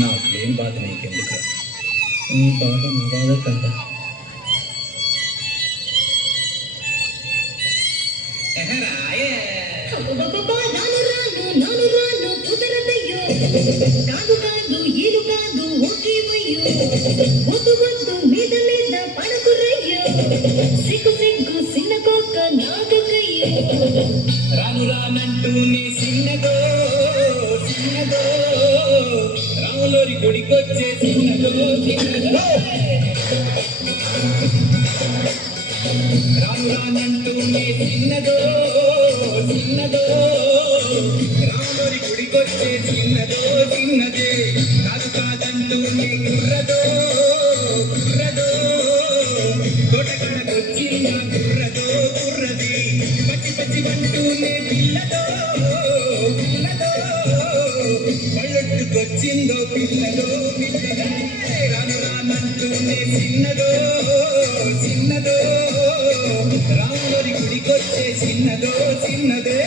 నాకేం బాధ నీకెందుకు? నీ బాధ నా బాధ కదా. కాదు కాదు ఈలు కాదు ఓకే వయ్యో వద్దు వద్దు మీద మీద పడకురయ్యో సిగ్గు సిగ్గు సిన్న కోక నాగకయ్యో రాను రానంటూనే సిన్నదో సిన్నదో రాములోరి గుడికొచ్చే సిన్నదో సిన్నదో రాను రానంటూనే సిన్నదో సిన్నదో రాములోరి గుడికొచ్చే సిన్నదో సిన్నదే కాదు కాదంటూనే కుర్రదో కుర్రదో తోటకడకొచ్చిన కుర్రదో కుర్రది పచ్చి పచ్చి అంటూనే పిల్లదో పిల్లదో పళ్ళొట్టుకొచ్చిందో పిల్లదో పిల్లదో రాను రానంటూనే చిన్నదో చిన్నదో రాములోరి గుడికొచ్చే చిన్నదో చిన్నదే